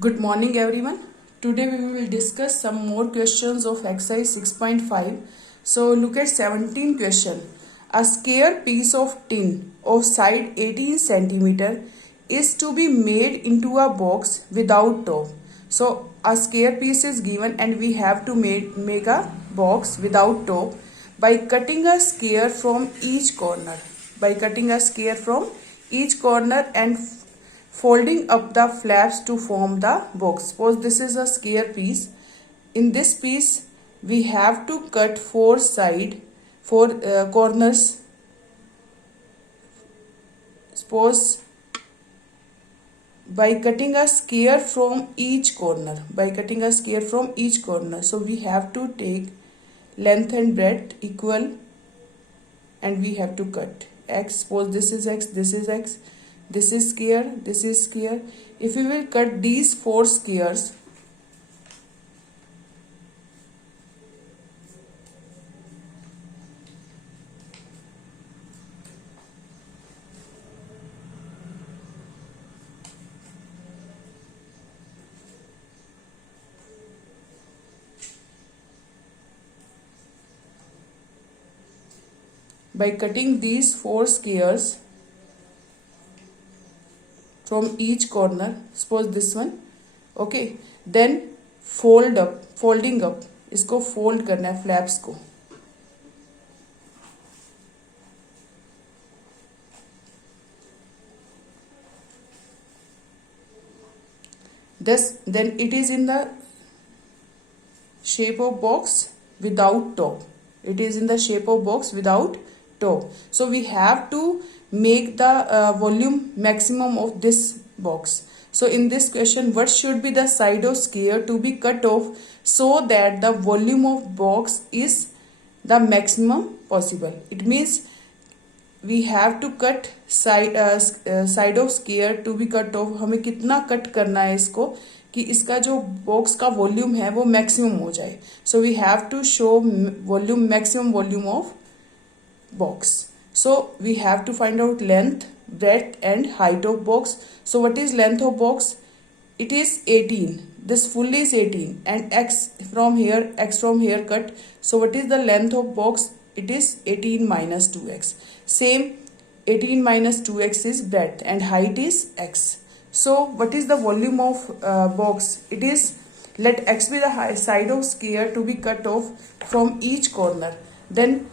Good morning everyone. Today we will discuss some more questions of exercise 6.5. So look at 17 question. A square piece of tin of side 18 centimeter is to be made into a box without top. So a square piece is given and we have to make a box without top by cutting a square from each corner. By cutting a square from each corner and folding up the flaps to form the box. Suppose this is a square piece. In this piece we have to cut four corners. Suppose by cutting a square from each corner, so we have to take length and breadth equal and we have to cut x. Suppose this is x, this is x, this is square, this is square. If we will cut these four squares, by cutting these four squares from each corner, suppose this one, okay, then folding up, इसको fold करना है flaps को. Then it is in the shape of box without top. It is in the shape of box without top. So we have to make the volume maximum of this box. So in this question, what should be the side of square to be cut off so that the volume of box is the maximum possible? It means we have to cut side of square to be cut off. हमें कितना cut करना है इसको कि इसका जो box का volume है वो मैक्सिमम हो जाए. So we have to show volume, maximum volume of box. So we have to find out length, breadth and height of box. So what is length of box? It is 18. This full is 18 and x from here cut. So what is the length of box? It is 18 minus 2x. Same, 18 minus 2x is breadth and height is x. So what is the volume of box? It is, let x be the side of square to be cut off from each corner. Then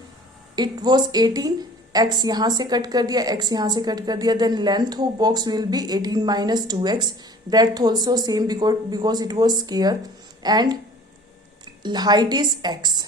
it was 18, x यहाँ से cut कर दिया, x यहाँ से cut कर दिया. Then length of box will be 18 minus 2x. Breadth also same because it was square and height is x.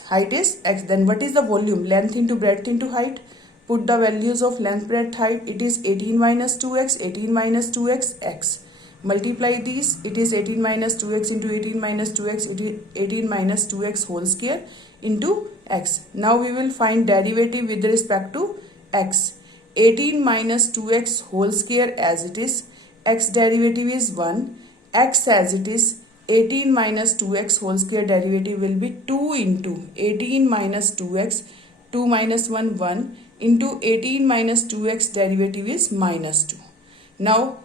Then what is the volume? Length into breadth into height. Put the values of length, breadth, height. It is 18 minus 2x, 18 minus 2x, x. Multiply these. It is 18 minus 2x into 18 minus 2x. It is 18 minus 2x whole square into x. Now we will find derivative with respect to x. 18 minus 2x whole square as it is. X derivative is 1. X as it is. 18 minus 2x whole square derivative will be 2 into 18 minus 2x. 2 minus 1, 1 into 18 minus 2x derivative is minus 2. Now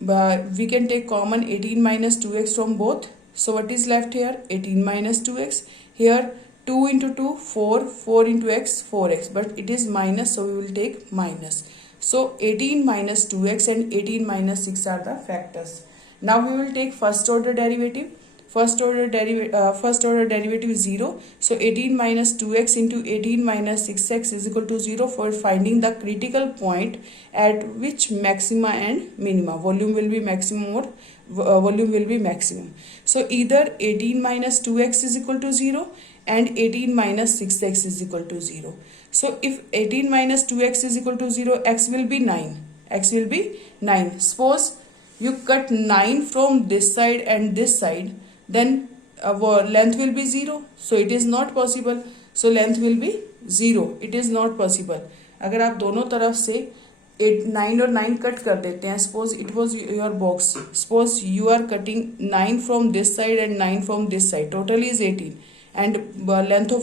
we can take common 18 minus 2x from both. So what is left here? 18 minus 2x. Here 2 into 2, 4, 4 into x, 4x, but it is minus, so we will take minus. So 18 minus 2x and 18 minus 6 are the factors. Now we will take first order derivative. First order derivative is 0. So 18 minus 2x into 18 minus 6x is equal to 0 for finding the critical point at which maxima and minima. Volume will be maximum or volume will be maximum. So either 18 minus 2x is equal to 0 and 18 minus 6x is equal to 0. So if 18 minus 2x is equal to 0, x will be 9. X will be 9. Suppose you cut 9 from this side and this side, then length will be 0. So it is not possible. So length will be 0. It is not possible. अगर आप दोनों तरफ से 9 और 9 cut कर देते हैं, suppose it was your box. Suppose you are cutting 9 from this side and 9 from this side. Total is 18. And length of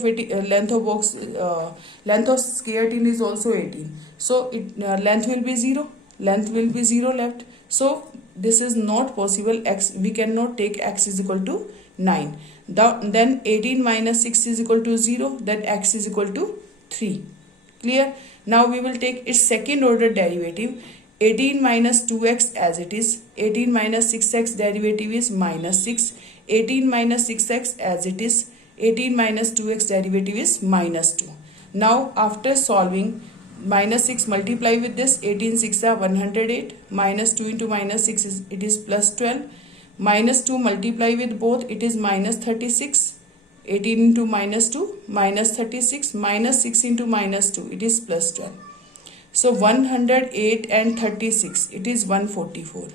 square is also 18. So length will be 0. Length will be 0 left. So this is not possible. X, we cannot take x is equal to 9. Then 18 minus 6 is equal to 0. Then x is equal to 3. Clear? Now we will take its second order derivative. 18 minus 2x as it is. 18 minus 6x derivative is minus 6. 18 minus 6x as it is. 18 minus 2x derivative is minus 2. Now after solving, minus 6 multiply with this. 18 6 are 108. Minus 2 into minus 6 is, it is plus 12. Minus 2 multiply with both, it is minus 36. 18 into minus 2, minus 36. Minus 6 into minus 2, it is plus 12. So 108 and 36, it is 144.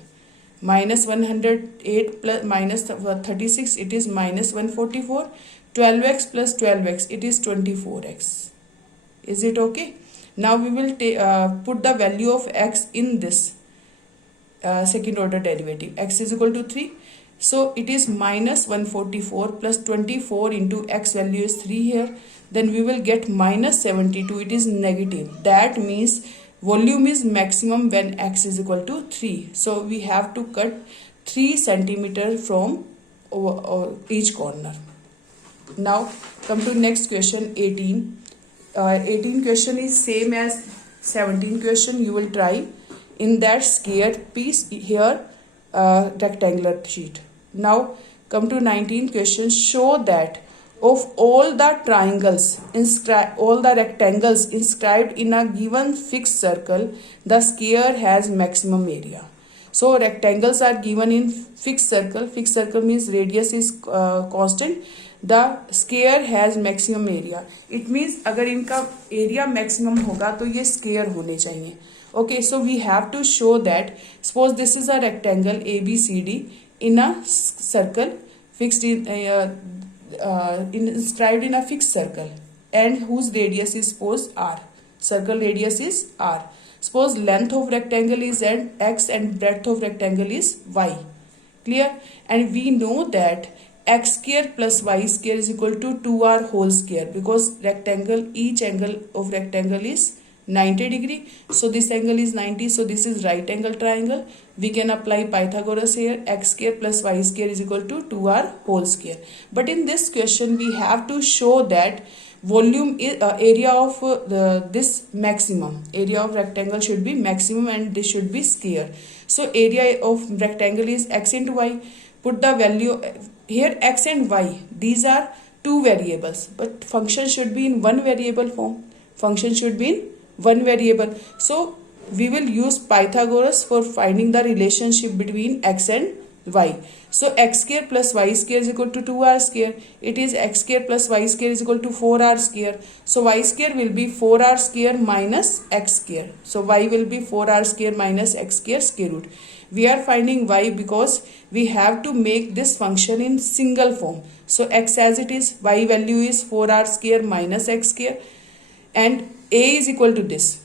Minus 108 plus minus 36, it is minus 144. 12x plus 12x, it is 24x. Is it okay? Now we will put the value of x in this second order derivative. X is equal to 3. So it is minus 144 plus 24 into x value is 3 here. Then we will get minus 72. It is negative. That means volume is maximum when x is equal to 3. So we have to cut 3 centimeter from each corner. Now come to next question, 18. 18 question is same as 17 question. You will try in that square piece here, rectangular sheet. Now come to 19 question. Show that of all the triangles, all the rectangles inscribed in a given fixed circle, the square has maximum area. So rectangles are given in fixed circle. Fixed circle means radius is constant. The square has maximum area. It means अगर इनका area maximum होगा तो ये square होने चाहिए. Okay, so we have to show that suppose this is a rectangle ABCD in a circle fixed in inscribed in a fixed circle and whose radius is suppose r. Circle radius is r. Suppose length of rectangle is x and breadth of rectangle is y. Clear? And we know that x square plus y square is equal to 2r whole square, because rectangle, each angle of rectangle is 90 degree. So this angle is 90. So this is right angle triangle. We can apply Pythagoras here. X square plus y square is equal to 2r whole square. But in this question we have to show that volume is area of this maximum. Area of rectangle should be maximum and this should be square. So area of rectangle is x into y. Put the value here, x and y. These are two variables, but function should be in one variable form. Function should be in one variable. So we will use Pythagoras for finding the relationship between x and y. So x square plus y square is equal to 2r square. It is x square plus y square is equal to 4r square. So y square will be 4r square minus x square. So y will be 4r square minus x square square root. We are finding y because we have to make this function in single form. So x as it is, y value is 4r square minus x square, and a is equal to this.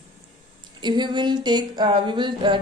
If we will take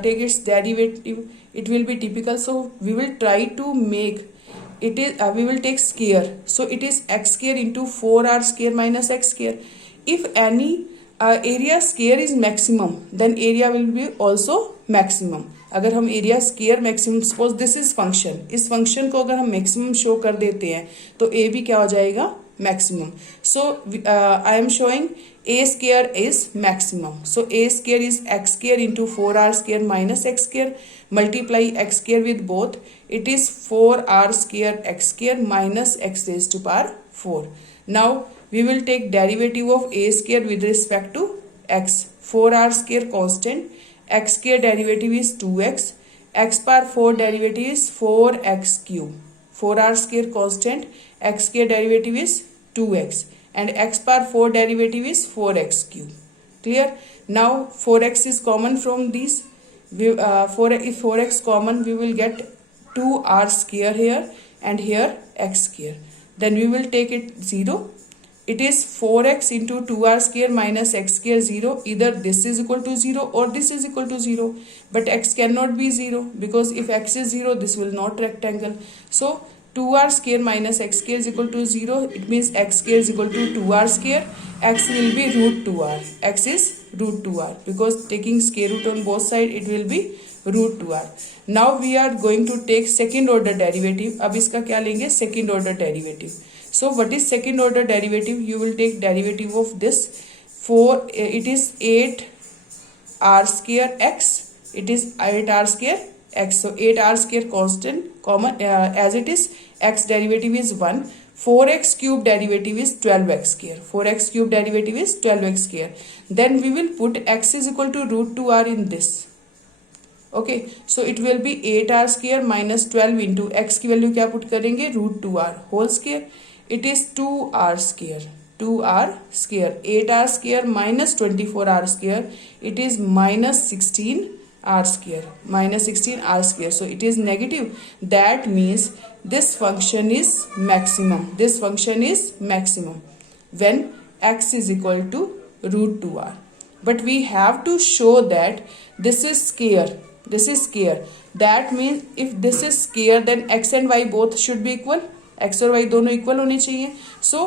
take its derivative, it will be typical. So we will try to make it is we will take square. So it is x square into 4r square minus x square. If any area square is maximum, then area will be also maximum. अगर हम area square maximum, suppose this is function, इस function को अगर हम maximum show कर देते हैं तो ए भी क्या हो जाएगा, maximum. So I am showing A square is maximum. So A square is X square into 4r square minus X square. Multiply X square with both, it is 4r square X square minus X raise to power 4. Now we will take derivative of a square with respect to x. 4r square constant, x square derivative is 2x, x power 4 derivative is 4x cube. 4r square constant, x square derivative is 2x and x power 4 derivative is 4x cube. Clear? Now 4x is common from these. If 4x common, we will get 2r square here and here x square. Then we will take it 0. It is 4x into 2r square minus x square 0. Either this is equal to 0 or this is equal to 0. But x cannot be 0 because if x is 0, this will not rectangle. So 2r square minus x square is equal to 0. It means x square is equal to 2r square. X will be root 2r. X is root 2r because taking square root on both sides, it will be root two R. Now we are going to take second order derivative. अब इसका क्या लेंगे? Second order derivative. So what is second order derivative? You will take derivative of this. It is 8 r square x. It is 8 r square x. So 8 r square constant common as it is. X derivative is 1. 4x cube derivative is 12x square. 4x cube derivative is 12x square. Then we will put x is equal to root 2r in this. Okay, so it will be 8 r square minus 12 into x की value क्या put करेंगे? Root 2r whole square. It is 2r square. 2r square. 8r square minus 24r square. It is minus 16r square. Minus 16r square. So it is negative. That means this function is maximum. This function is maximum when x is equal to root 2r. But we have to show that this is square. This is square. That means if this is square, then x and y both should be equal. x और y दोनों equal होने चाहिए. So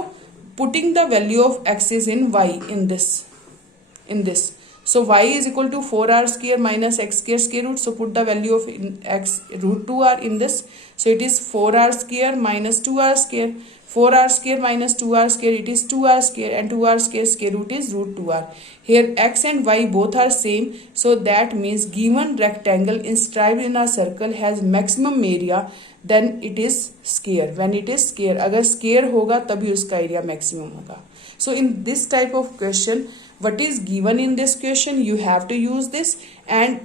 putting the value of x is in y in this. So y is equal to 4r square minus x square square root. So put the value of x root 2r in this. So it is 4r square minus 2r square. 4r square minus 2r square, it is 2r square, and 2r square square root is root 2r. Here x and y both are same. So that means given rectangle inscribed in a circle has maximum area, then it is square. When it is square, अगर square होगा तभी उसका area maximum होगा. So in this type of question, what is given in this question, you have to use this, and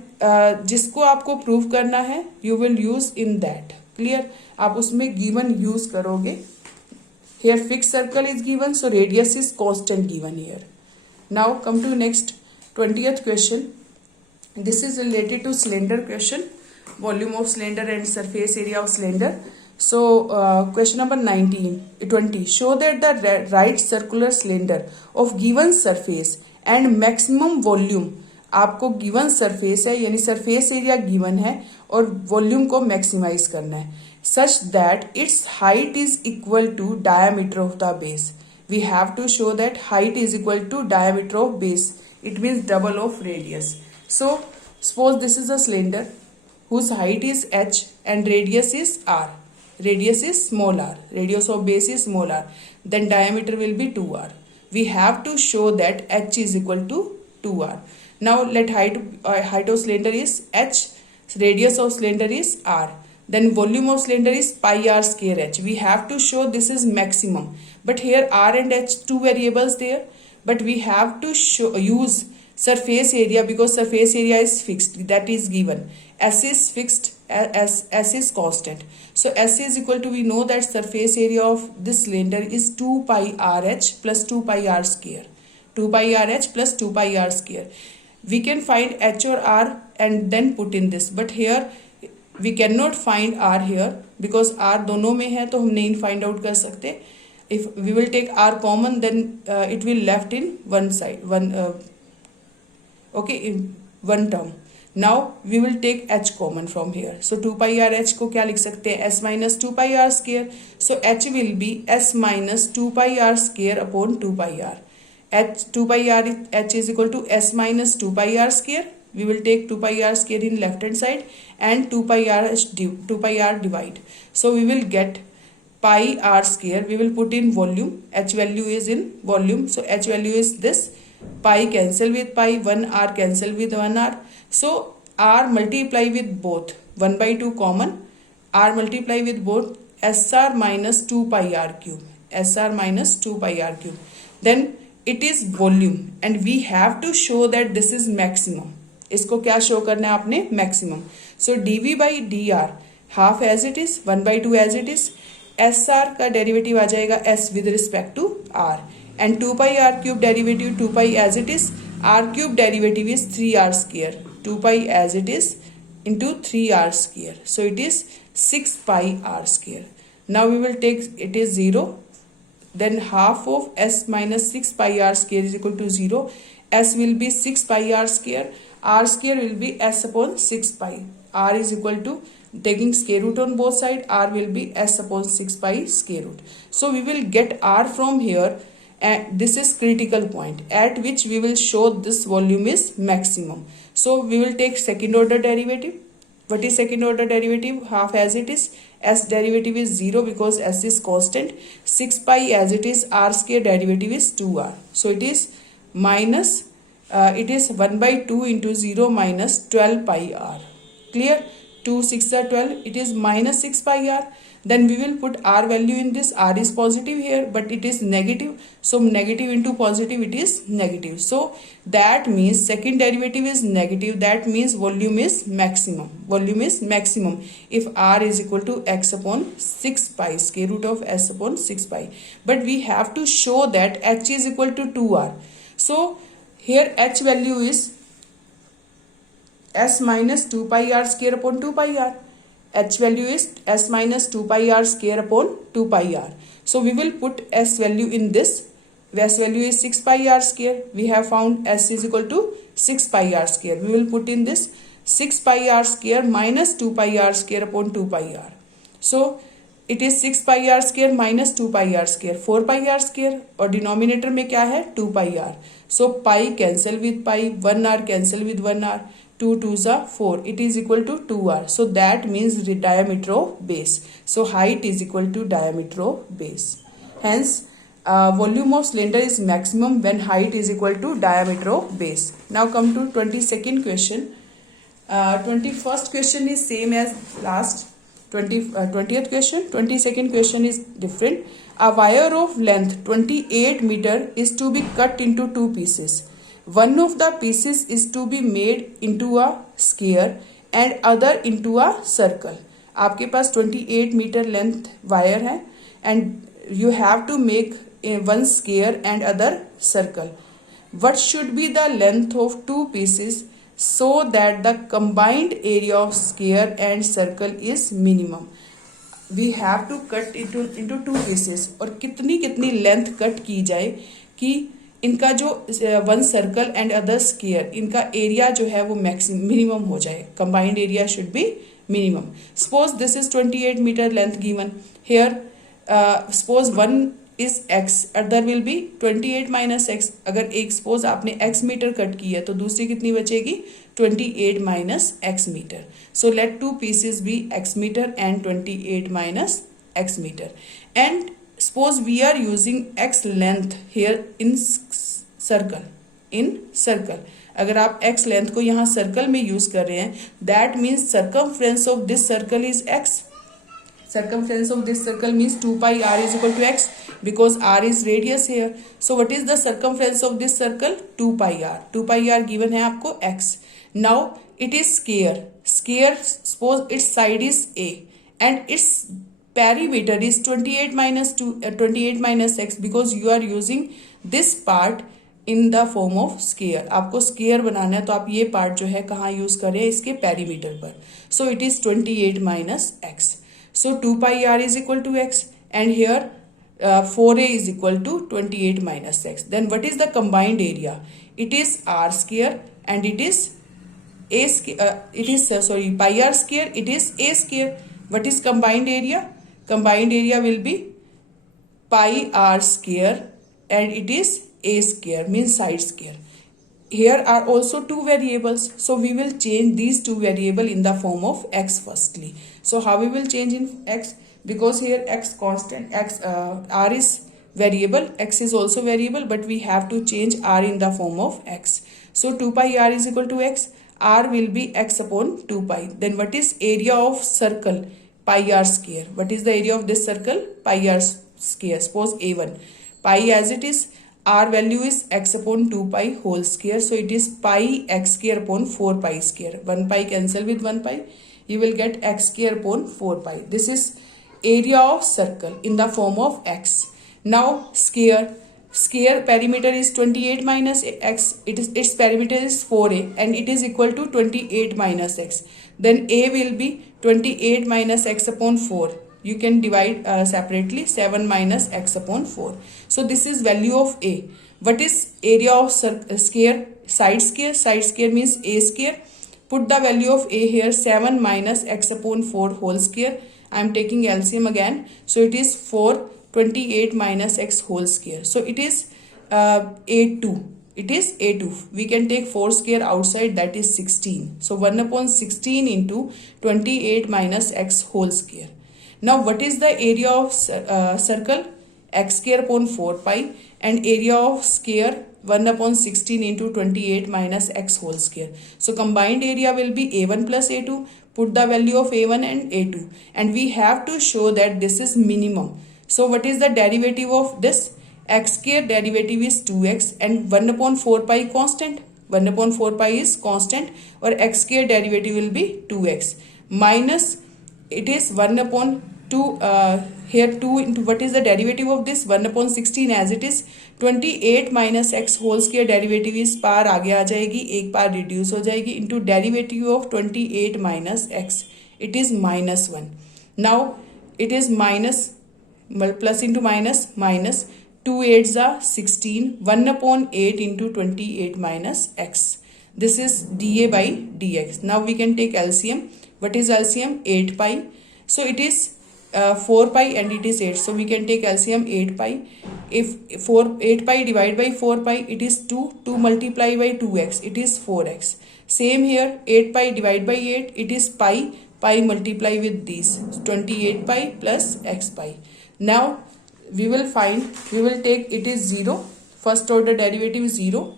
जिसको आपको prove करना है, you will use in that. Clear? आप उसमें given use करोगे. Here fixed circle is given, so radius is constant given here. Now come to next 20th question. This is related to cylinder question. Volume of cylinder and surface area of cylinder. So question number 20. Show that the right circular cylinder of given surface and maximum volume. आपको given surface है यानी surface area given है और volume को maximise करना है. Such that its height is equal to diameter of the base. We have to show that height is equal to diameter of base. It means double of radius. So suppose this is a cylinder whose height is h and radius is r. Radius is small r. Radius of base is small r. Then diameter will be 2r. We have to show that h is equal to 2r. Now let height of cylinder is h. Radius of cylinder is r. Then volume of cylinder is pi r square h. We have to show this is maximum. But here r and h two variables there. But we have to use surface area because surface area is fixed. That is given. S is fixed. S is constant. So S is equal to, we know that surface area of this cylinder is 2 pi r h plus 2 pi r square. 2 pi r h plus 2 pi r square. We can find h or r and then put in this. But here we cannot find r here because r दोनों में है तो हम नहीं find out कर सकते. If we will take r common, then it will left in one side, in one term. Now we will take h common from here. So 2 pi r h को क्या लिख सकते हैं? s minus 2 pi r square. So h will be s minus 2 pi r square upon 2 pi r. 2 pi r h is equal to s minus 2 pi r square. We will take 2 pi r square in left hand side and 2 pi r divide. So we will get pi r square. We will put in volume. H value is in volume. So H value is this. Pi cancel with pi. 1 r cancel with 1 r. So r multiply with both. 1 by 2 common. R multiply with both. SR minus 2 pi r cube. SR minus 2 pi r cube. Then it is volume. And we have to show that this is maximum. इसको क्या show करना है आपने? Maximum. So dv by d r half as it is, 1 by 2 as it is. S r का derivative आ जाएगा s with respect to r and 2 pi r cube derivative 2 pi as it is. r cube derivative is 3r square. 2 pi as it is into 3r square. So it is 6 pi r square. Now we will take it is 0. Then half of s minus 6 pi r square is equal to 0. S will be 6 pi r square. R square will be s upon 6 pi. R is equal to, taking square root on both sides, R will be s upon 6 pi square root. So we will get R from here. And this is critical point at which we will show this volume is maximum. So we will take second order derivative. What is second order derivative? Half as it is. S derivative is 0 because S is constant. 6 pi as it is. R square derivative is 2R. So it is minus, it is 1 by 2 into 0 minus 12 pi R. Clear? 2 6 are 12. It is minus 6 pi R. Then we will put R value in this. R is positive here, but it is negative. So negative into positive, it is negative. So that means second derivative is negative. That means volume is maximum. Volume is maximum if R is equal to x upon 6 pi, square root of s upon 6 pi. But we have to show that h is equal to 2R. So here h value is s minus 2 pi r square upon 2 pi r. H value is s minus 2 pi r square upon 2 pi r. So we will put s value in this. S value is 6 pi r square. We have found s is equal to 6 pi r square. We will put in this 6 pi r square minus 2 pi r square upon 2 pi r. So it is 6 pi r square minus 2 pi r square, 4 pi r square, और denominator में क्या है 2 pi r. So pi cancel with pi, 1 r cancel with 1 r, 2 2s are 4. It is equal to 2r. So that means the diameter of base. So height is equal to diameter of base. Hence volume of cylinder is maximum when height is equal to diameter of base. Now come to 22nd question. 21st question is same as last. 20th question. 22nd question is different. A wire of length 28 meter is to be cut into two pieces. One of the pieces is to be made into a square and other into a circle. आपके पास 28 metre length wire है and you have to make one square and other circle. What should be the length of two pieces so that the combined area of square and circle is minimum? We have to cut into two pieces. और कितनी कितनी length cut की जाए कि इनका जो one circle and other square इनका area जो है वो मैक्सिमम मिनिमम हो जाए. Combined area should be minimum. Suppose this is 28 metre length given here. Suppose one is x, other will be 28 minus x. अगर एक सपोज आपने x मीटर कट की है तो दूसरी कितनी बचेगी 28 minus x metre. So let two pieces be x metre and 28 minus x metre. And suppose we are using x length here in circle. अगर आप x length को यहाँ circle में use कर रहे हैं, that means circumference of this circle is x. Circumference of this circle means 2 pi r is equal to x because r is radius here. So what is the circumference of this circle? 2 pi r. 2 pi r given है आपको x. Now it is square. Square, suppose its side is a and its perimeter is 28 minus x because you are using this part in the form of square. आपको square बनाना है तो आप ये part जो है कहाँ use कर रहे हैं इसके perimeter पर. So it is 28 minus x. So 2 pi r is equal to x and here 4a is equal to 28 minus x. Then what is the combined area? It is r square and it is pi r square. It is a square. What is combined area? Combined area will be pi r square and it is a square means side square. Here are also two variables. So we will change these two variables in the form of x firstly. So how we will change in x? Because here x constant, r is variable, x is also variable, but we have to change r in the form of x. So 2 pi r is equal to x. R will be x upon 2 pi. Then what is area of circle? Pi r square. What is the area of this circle? Pi r square. Suppose a1. Pi as it is, r value is x upon 2 pi whole square. So it is pi x square upon 4 pi square. 1 pi cancel with 1 pi. You will get x square upon 4 pi. This is area of circle in the form of x. Now square. Square perimeter is 28 minus x. Its perimeter is 4a and it is equal to 28 minus x. Then a will be 28 minus x upon 4. You can divide separately 7 minus x upon 4. So this is value of a. What is area of square? Side square. Side square means a square. Put the value of a here 7 minus x upon 4 whole square. I am taking LCM again. So it is 4 28 minus x whole square. So it is a2. it is A2. We can take 4 square outside, that is 16. So 1 upon 16 into 28 minus x whole square. Now what is the area of circle? X square upon 4 pi, and area of square 1 upon 16 into 28 minus x whole square. So combined area will be A1 plus A2. Put the value of A1 and A2, and we have to show that this is minimum. So what is the derivative of this? X square derivative is 2x, and 1 upon 4 pi constant. 1 upon 4 pi is constant, or x square derivative will be 2x. Minus, it is 1 upon 2, here 2 into, what is the derivative of this? 1 upon 16 as it is. 28 minus x whole square derivative is पार आगे आ जाएगी, एक पार reduce हो जाएगी, into derivative of 28 minus x, it is minus 1. Now it is minus, plus into minus, minus 2 8s are 16, 1 upon 8 into 28 minus x. This is dA by dx. Now we can take LCM. What is LCM? 8 pi. So it is 4 pi and it is 8. So we can take LCM 8 pi. If 8 pi divided by 4 pi, it is 2. 2 multiply by 2x, it is 4x. Same here, 8 pi divided by 8, it is pi. Pi multiply with these, 28 pi plus x pi. Now we will take, it is 0. First order derivative is 0.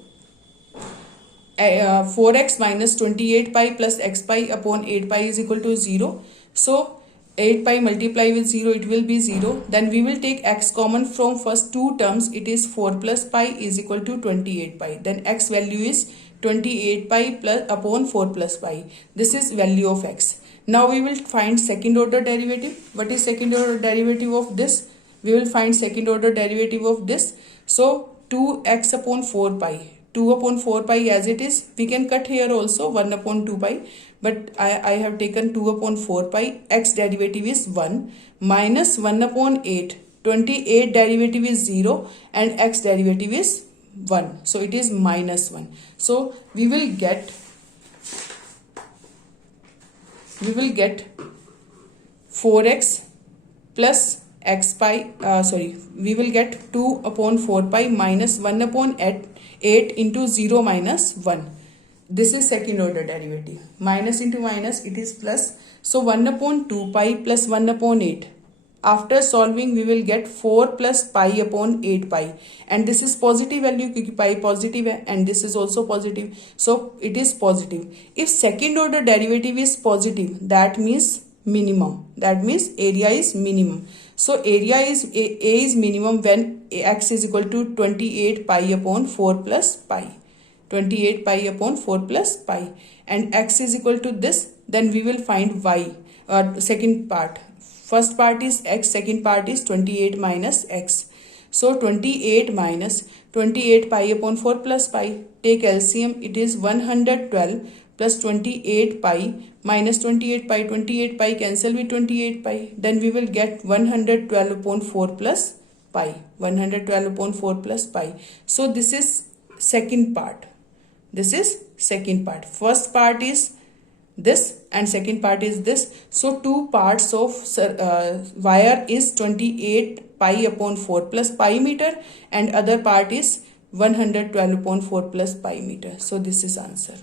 4x minus 28 pi plus x pi upon 8 pi is equal to 0. So 8 pi multiply with 0, it will be 0. Then we will take x common from first two terms. It is 4 plus pi is equal to 28 pi. Then x value is 28 pi plus upon 4 plus pi. This is value of x. Now we will find second order derivative. What is second order derivative of this? We will find second order derivative of this. So 2x upon 4 pi. 2 upon 4 pi as it is. We can cut here also 1 upon 2 pi. But I have taken 2 upon 4 pi. X derivative is 1 minus 1 upon 8. 28 derivative is 0 and x derivative is 1. So it is minus 1. So we will get 4x plus x pi, we will get 2 upon 4 pi minus 1 upon 8 into 0 minus 1. This is second order derivative. Minus into minus, it is plus. So 1 upon 2 pi plus 1 upon 8. After solving, we will get 4 plus pi upon 8 pi. And this is positive value because pi positive hai, and this is also positive. So it is positive. If second order derivative is positive, that means minimum. That means area is minimum. So area is A is minimum when x is equal to 28 pi upon 4 plus pi. 28 pi upon 4 plus pi, and x is equal to this. Then we will find y, second part. First part is x, second part is 28 minus x. So 28 minus 28 pi upon 4 plus pi. Take LCM, it is 112 plus 28 pi minus 28 pi. 28 pi cancel with 28 pi. Then we will get 112 upon 4 plus pi. 112 upon 4 plus pi. So this is second part. This is second part. First part is this and second part is this. So two parts of wire is 28 pi upon 4 plus pi meter, and other part is 112 upon 4 plus pi meter. So this is answer.